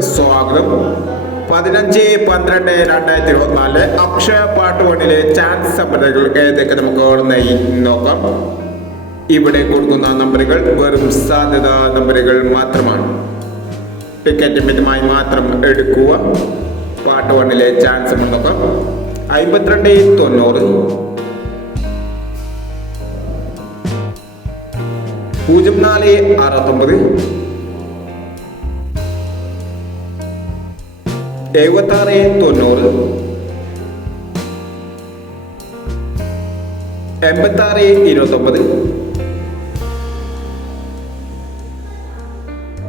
സ്വാഗതം. പതിനഞ്ച് പന്ത്രണ്ട് രണ്ടായിരത്തി ഇരുപത്തിനാല് അക്ഷയ പാട്ട് വണ്ണിലെ ചാൻസ് സമ്പന്നകൾ ഏതൊക്കെ നമുക്ക് നോക്കാം. ഇവിടെ കൊടുക്കുന്ന നമ്പറുകൾ വെറും സാധ്യത നമ്പറുകൾ മാത്രമാണ്. ടിക്കറ്റ് മിതമായി മാത്രം എടുക്കുക. പാട്ട് വണ്ണിലെ ചാൻസ് നോക്കാം. അമ്പത്തിരണ്ട് തൊണ്ണൂറ്. പൂജ്യം നാല് അറുപത്തൊമ്പത്. എഴുപത്തി ആറ് തൊണ്ണൂറ്. എൺപത്തി ആറ് ഇരുപത്തൊമ്പത്.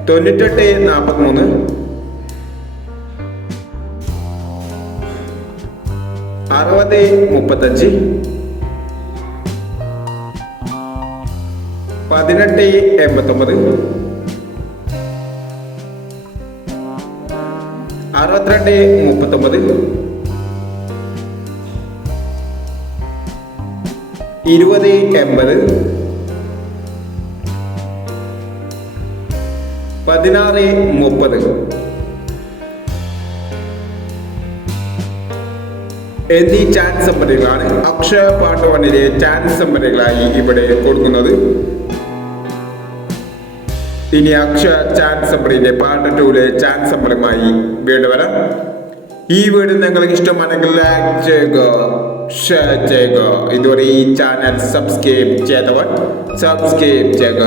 തൊണ്ണൂറ്റെട്ട് നാൽപ്പത്തിമൂന്ന്. അറുപത് മുപ്പത്തഞ്ച്. പതിനെട്ട് എൺപത്തൊമ്പത്. അറുപത്തിരണ്ട് മുപ്പത്തൊമ്പത്. ഇരുപത് എൺപത്. പതിനാറ് മുപ്പത്. എന്നീ ചാൻസ് സമ്പന്നികളാണ് അക്ഷയ പാട്ട് വണ്ണിലെ ചാൻസ് സമ്പന്നികളായി ഇവിടെ കൊടുക്കുന്നത്. ഇനി അക്ഷയ ചാൻസ് നമ്പറിന്റെ പാർട്ട് ടൂലെ ചാൻസ് നമ്പറുമായി വീണ്ടും വരാം. ഈ വീട് നിങ്ങൾക്ക് ഇഷ്ടമാണെങ്കിൽ ലൈക്ക് ചെയ്യുക ഷെയർ ചെയ്യുക. ഇതുവരെ ഈ ചാനൽ സബ്സ്ക്രൈബ് ചെയ്തവർ സബ്സ്ക്രൈബ് ചെയ്യുക.